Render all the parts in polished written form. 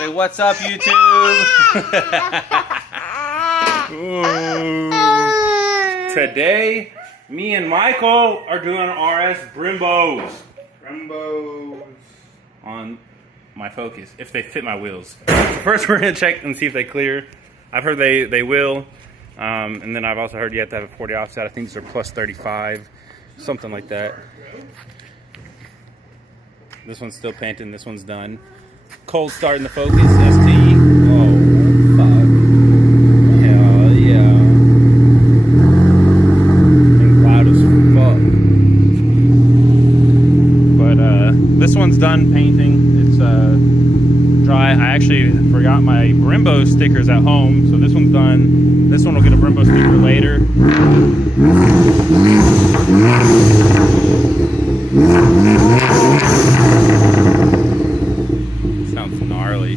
Say what's up, YouTube. Today, me and Michael are doing RS Brembos. On my Focus, if they fit my wheels. First, we're gonna check and see if they clear. I've heard they will, and then I've also heard you have to have a 40 offset. I think these are plus 35, something like that. This one's still painting. This one's done. Cold start in the Focus ST. Oh fuck! Hell yeah! Thing's loud as fuck. But this one's done painting. It's dry. I actually forgot my Brembo stickers at home, so this one's done. This one will get a Brembo sticker later. Sounds gnarly.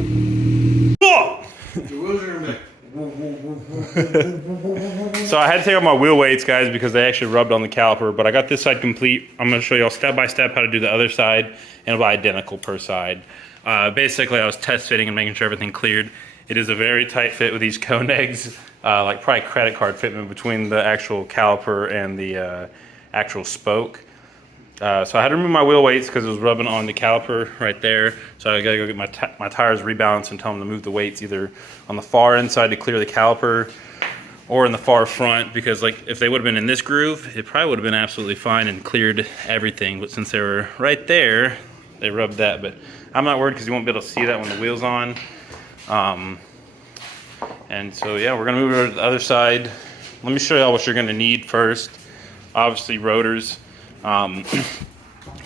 So I had to take out my wheel weights, guys, because they actually rubbed on the caliper, but I got this side complete. I'm going to show you all step by step how to do the other side, and it'll be identical per side. Basically, I was test fitting and making sure everything cleared. It is a very tight fit with these cone eggs, like probably credit card fitment between the actual caliper and the actual spoke. So I had to remove my wheel weights because it was rubbing on the caliper right there. So I gotta go get my tires rebalanced and tell them to move the weights either on the far inside to clear the caliper or in the far front, because like if they would have been in this groove, it probably would have been absolutely fine and cleared everything. But since they were right there, they rubbed that. But I'm not worried because you won't be able to see that when the wheel's on. And so yeah, we're gonna move over to the other side. Let me show y'all what you're gonna need first. Obviously rotors. But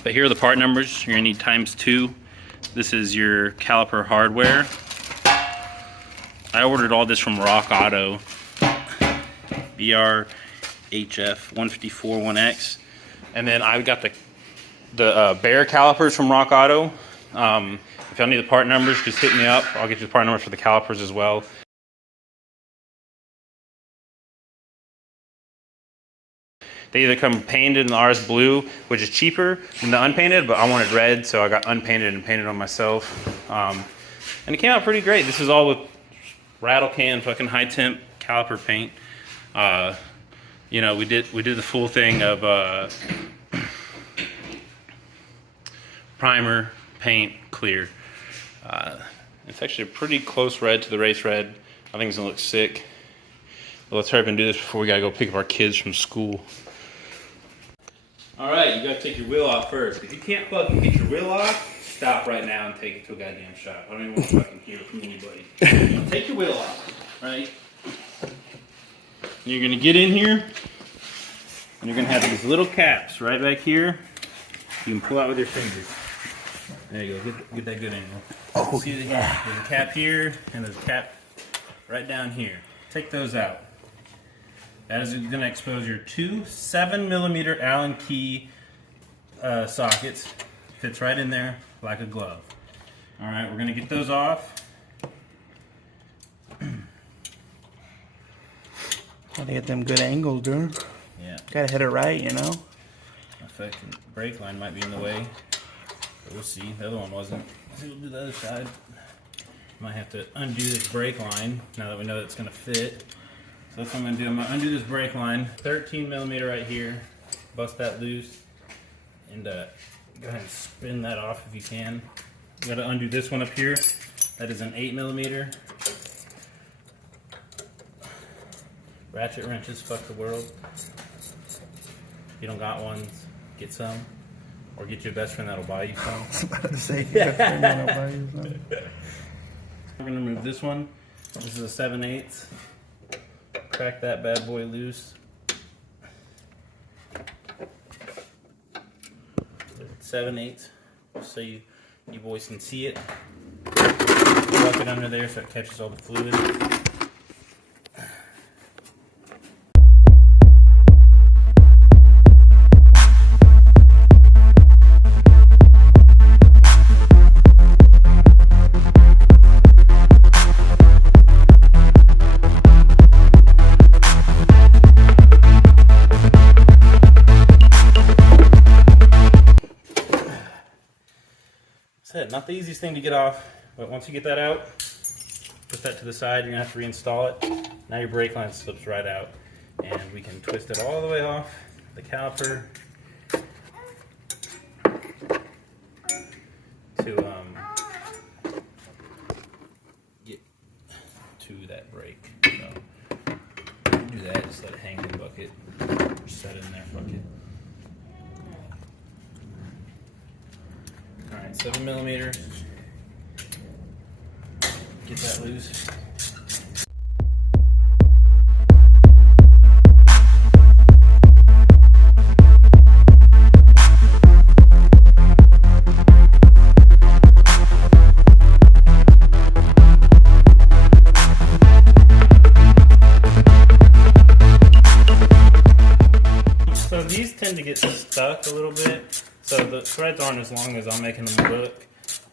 here are the part numbers. You're gonna need ×2. This is your caliper hardware. I ordered all this from Rock Auto. BRHF 154-1X. And then I got the Bear calipers from Rock Auto. If y'all need the part numbers, just hit me up. I'll get you the part numbers for the calipers as well. They either come painted in the RS blue, which is cheaper than the unpainted, but I wanted red, so I got unpainted and painted on myself. And it came out pretty great. This is all with rattle can, fucking high temp caliper paint. You know, we did the full thing of primer, paint, clear. It's actually a pretty close red to the race red. I think it's gonna look sick. But let's hurry up and do this before we gotta go pick up our kids from school. All right, you gotta take your wheel off first. If you can't fucking get your wheel off, stop right now and take it to a goddamn shop. I don't even want to fucking hear from anybody. Take your wheel off, right? And you're gonna get in here, and you're gonna have these little caps right back here. You can pull out with your fingers. There you go, get that good angle. Oh, see, yeah. There's a cap here, and there's a cap right down here. Take those out. That is going to expose your two 7mm Allen key sockets. Fits right in there like a glove. All right, we're going to get those off. Gotta get them good angles, dude. Yeah. Gotta hit it right, you know? My fucking brake line might be in the way. But we'll see. The other one wasn't. Let's see, we'll do the other side. Might have to undo this brake line now that we know that it's going to fit. So that's what I'm going to do. I'm going to undo this brake line. 13mm right here. Bust that loose. And go ahead and spin that off if you can. You got to undo this one up here. That is an 8mm. Ratchet wrenches fuck the world. If you don't got ones, get some. Or get your best friend that'll buy you some. I was about to say, best friend that'll buy you some. We're going to remove this one. This is a 7/8. Crack that bad boy loose. 7/8, so you boys can see it. Drop it under there so it catches all the fluid. Not the easiest thing to get off. But once you get that out, put that to the side. You're gonna have to reinstall it. Now your brake line slips right out, and we can twist it all the way off the caliper to get to that brake. So do that. Just let it hang in the bucket. Just set it in there. Fuck it. All right, 7mm. Get that loose. So these tend to get stuck a little bit. So the threads aren't as long as I'm making them look.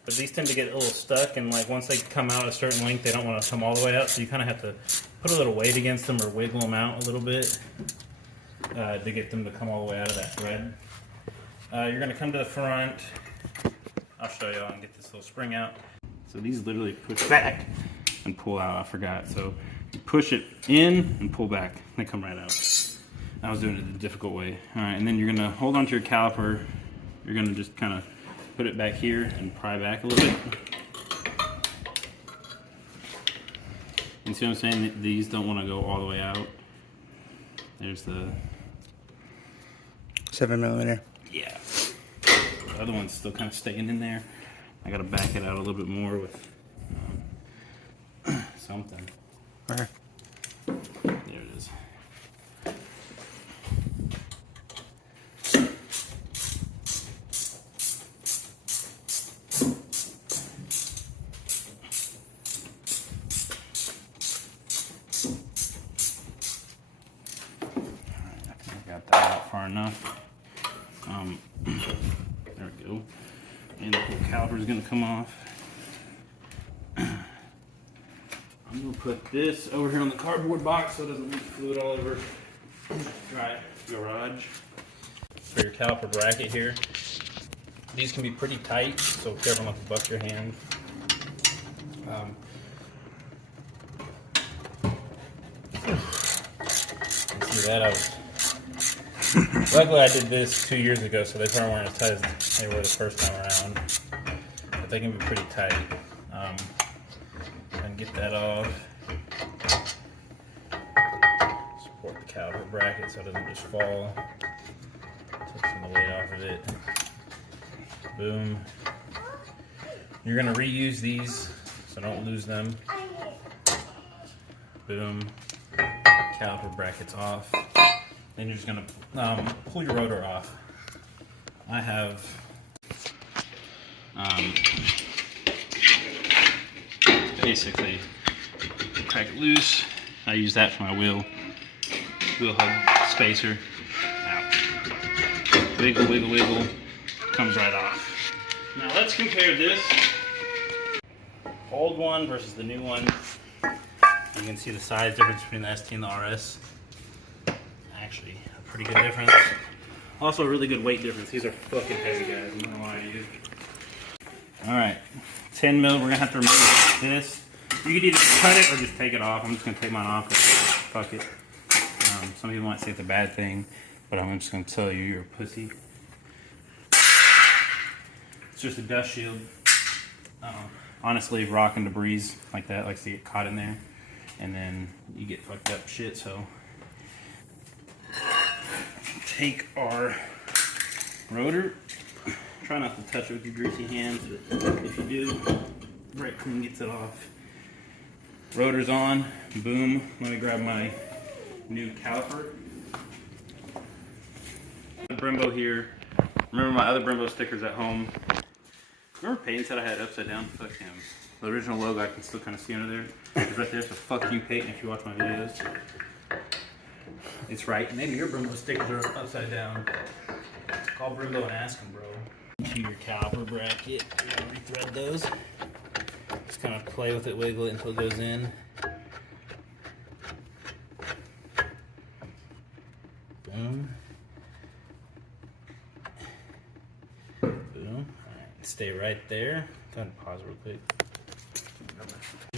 But these tend to get a little stuck, and like once they come out a certain length, they don't want to come all the way out. So you kind of have to put a little weight against them or wiggle them out a little bit to get them to come all the way out of that thread. You're going to come to the front. I'll show y'all and get this little spring out. So these literally push back and pull out. I forgot. So you push it in and pull back. They come right out. I was doing it the difficult way. All right, and then you're going to hold onto your caliper. You're going to just kind of put it back here and pry back a little bit. You see what I'm saying? These don't want to go all the way out. There's the 7mm. Yeah. The other one's still kind of staying in there. I got to back it out a little bit more with something. Right. There it is. Far enough. There we go. And the whole caliper is going to come off. I'm going to put this over here on the cardboard box so it doesn't leak fluid all over dry garage. For your caliper bracket here, these can be pretty tight, so careful not to buck your hand. See that? Luckily I did this 2 years ago, so they probably weren't as tight as they were the first time around. But they can be pretty tight. And get that off. Support the caliper bracket so it doesn't just fall. Take some of the weight off of it. Boom. You're going to reuse these, so don't lose them. Boom. Caliper bracket's off. Then you're just going to pull your rotor off. I have basically crack it loose. I use that for my wheel hub spacer. Out. Wiggle, wiggle, wiggle. Comes right off. Now let's compare this old one versus the new one. You can see the size difference between the ST and the RS. Actually, a pretty good difference. Also a really good weight difference. These are fucking heavy, guys. I'm not gonna lie to you. Alright, 10 mil. We're gonna have to remove this. You could either cut it or just take it off. I'm just gonna take mine off. Fuck it. Some people might say it's a bad thing, but I'm just gonna tell you, you're a pussy. It's just a dust shield. Honestly, rock and debris like that likes to get caught in there, and then you get fucked up shit. So take our rotor. Try not to touch it with your greasy hands, but if you do, brake clean gets it off. Rotor's on. Boom. Let me grab my new caliper. Brembo here. Remember my other Brembo stickers at home? Remember Peyton said I had it upside down? Fuck him. The original logo I can still kind of see under there. It's right there, so fuck you, Peyton, if you watch my videos. It's right. Maybe your Brembo stickers are upside down. Call Brembo and ask him, bro. To your caliper bracket, you gotta rethread those. Just kind of play with it, wiggle it until it goes in. Boom. Boom. Alright, stay right there. Go ahead and pause real quick.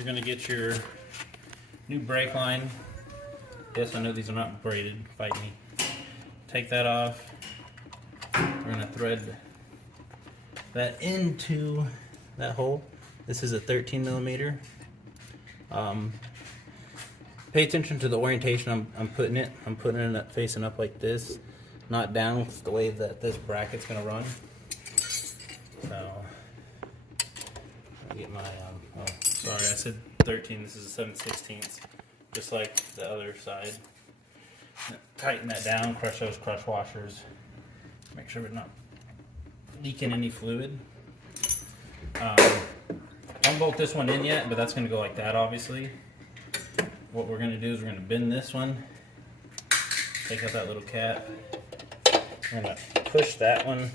going to get your new brake line. Yes, I know these are not braided. Fight me. Take that off. We're going to thread that into that hole. This is a 13 millimeter. Pay attention to the orientation I'm putting it. I'm putting it facing up like this, not down. It's the way that this bracket's going to run. So, I'll get my, oh, sorry, I said 13. This is a 7/16, just like the other side. Tighten that down, crush those crush washers. Make sure we're not leaking any fluid. Don't bolt this one in yet, but that's going to go like that, obviously. What we're going to do is we're going to bend this one, take out that little cap. We're going to push that one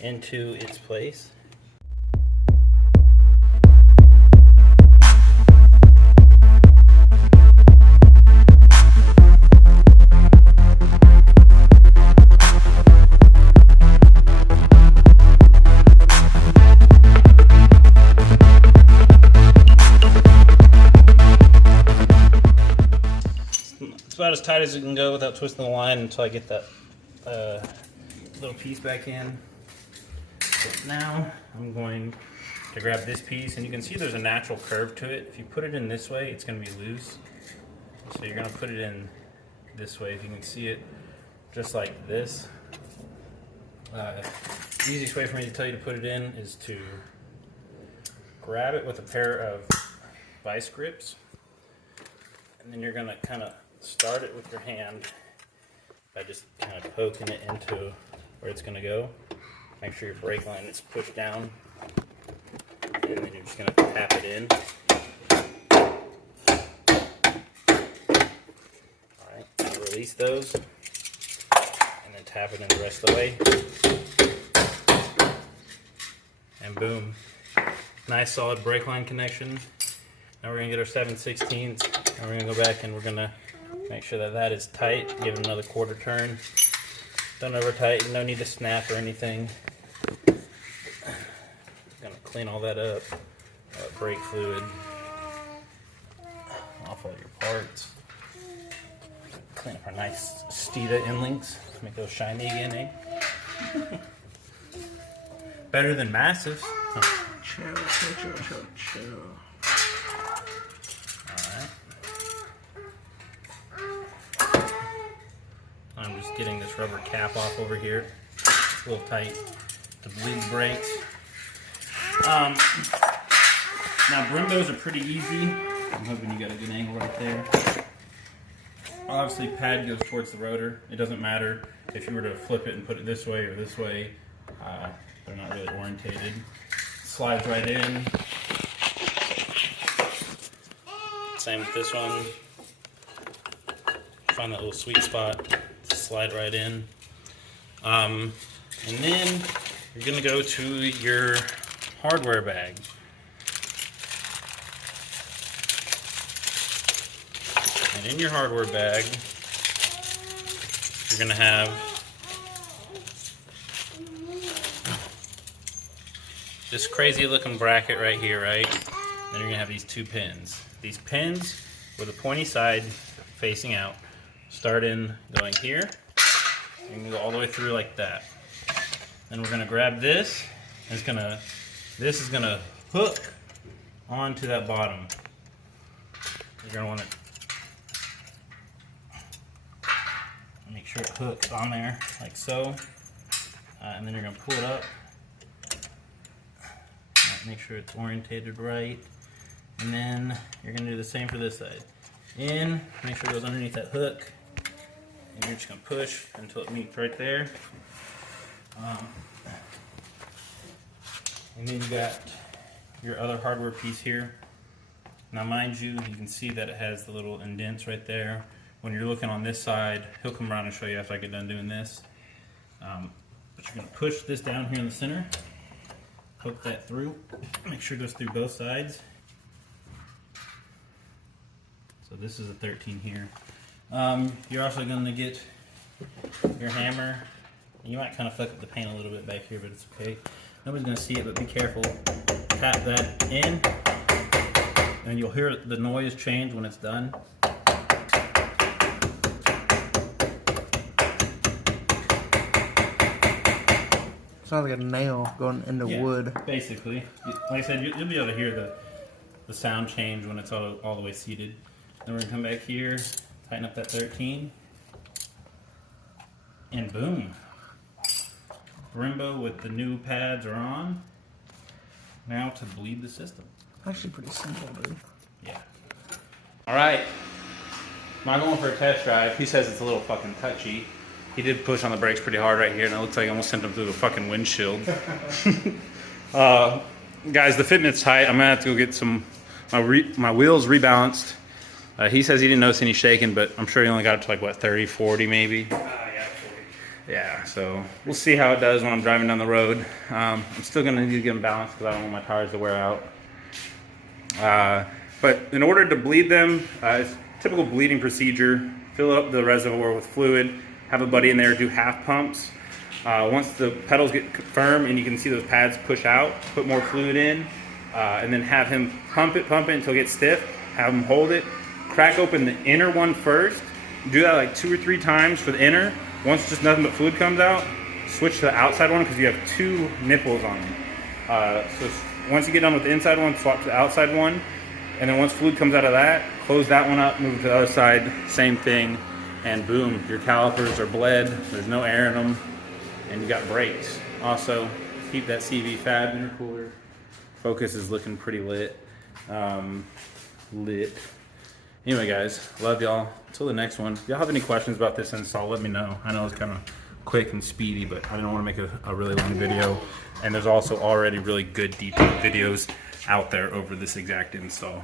into its place. About as tight as it can go without twisting the line until I get that little piece back in. But now I'm going to grab this piece, and you can see there's a natural curve to it. If you put it in this way, it's going to be loose. So you're going to put it in this way, if you can see it, just like this. The easiest way for me to tell you to put it in is to grab it with a pair of vice grips, and then you're going to kind of start it with your hand by just kind of poking it into where it's going to go. Make sure your brake line is pushed down, and then you're just going to tap it in. Alright, now release those, and then tap it in the rest of the way. And boom. Nice solid brake line connection. Now we're going to get our 7/16, and we're going to go back and we're going to make sure that that is tight. Give it another quarter turn. Don't over tighten, no need to snap or anything. Gonna clean all that up. Brake fluid off all your parts. Clean up our nice Steeda end-links. Make those shiny again, eh? Better than massive. Chill. I'm just getting this rubber cap off over here. It's a little tight to bleed the brakes. Now Brembos are pretty easy. I'm hoping you got a good angle right there. Obviously pad goes towards the rotor. It doesn't matter if you were to flip it and put it this way or this way. They're not really orientated. Slides right in. Same with this one. Find that little sweet spot. Slide right in. And then you're going to go to your hardware bag. And in your hardware bag, you're going to have this crazy looking bracket right here, right? Then you're going to have these two pins. These pins with a pointy side facing out. Start in going here, and you can go all the way through like that. Then we're gonna grab this, and this is gonna hook onto that bottom. You're gonna want to make sure it hooks on there, like so. And then you're gonna pull it up. Make sure it's orientated right. And then you're gonna do the same for this side. In, make sure it goes underneath that hook. And you're just going to push until it meets right there. And then you got your other hardware piece here. Now mind you, you can see that it has the little indents right there. When you're looking on this side, he'll come around and show you after I get done doing this. But you're going to push this down here in the center. Hook that through. Make sure it goes through both sides. So this is a 13 here. You're also going to get your hammer. You might kind of fuck up the paint a little bit back here, but it's okay. Nobody's going to see it, but be careful. Tap that in, and you'll hear the noise change when it's done. Sounds like a nail going into wood. Basically. Like I said, you'll be able to hear the sound change when it's all the way seated. Then we're going to come back here, tighten up that 13, and boom. Brembo with the new pads are on. Now to bleed the system. Actually pretty simple, dude. Yeah. Alright. I'm going for a test drive. He says it's a little fucking touchy. He did push on the brakes pretty hard right here, and it looks like I almost sent him through the fucking windshield. Guys, the fitment's tight. I'm gonna have to go get my wheels rebalanced. He says he didn't notice any shaking, but I'm sure he only got it to like, what, 30, 40 maybe? Yeah, 40. Yeah, so we'll see how it does when I'm driving down the road. I'm still gonna need to get them balanced because I don't want my tires to wear out. But in order to bleed them, it's typical bleeding procedure. Fill up the reservoir with fluid, have a buddy in there do half pumps. Once the pedals get firm and you can see those pads push out, put more fluid in, and then have him pump it until it gets stiff, have him hold it, crack open the inner one first, do that like 2 or 3 times for the inner. Once just nothing but fluid comes out, switch to the outside one because you have 2 nipples on it. So once you get done with the inside one, swap to the outside one, and then once fluid comes out of that, close that one up, move it to the other side, same thing. And boom, your calipers are bled, there's no air in them, and you got brakes. Also, keep that CV fab intercooler. Focus is looking pretty lit. Anyway guys, love y'all. Until the next one. If y'all have any questions about this install, let me know. I know it's kind of quick and speedy, but I didn't want to make a really long video. And there's also already really good detailed videos out there over this exact install.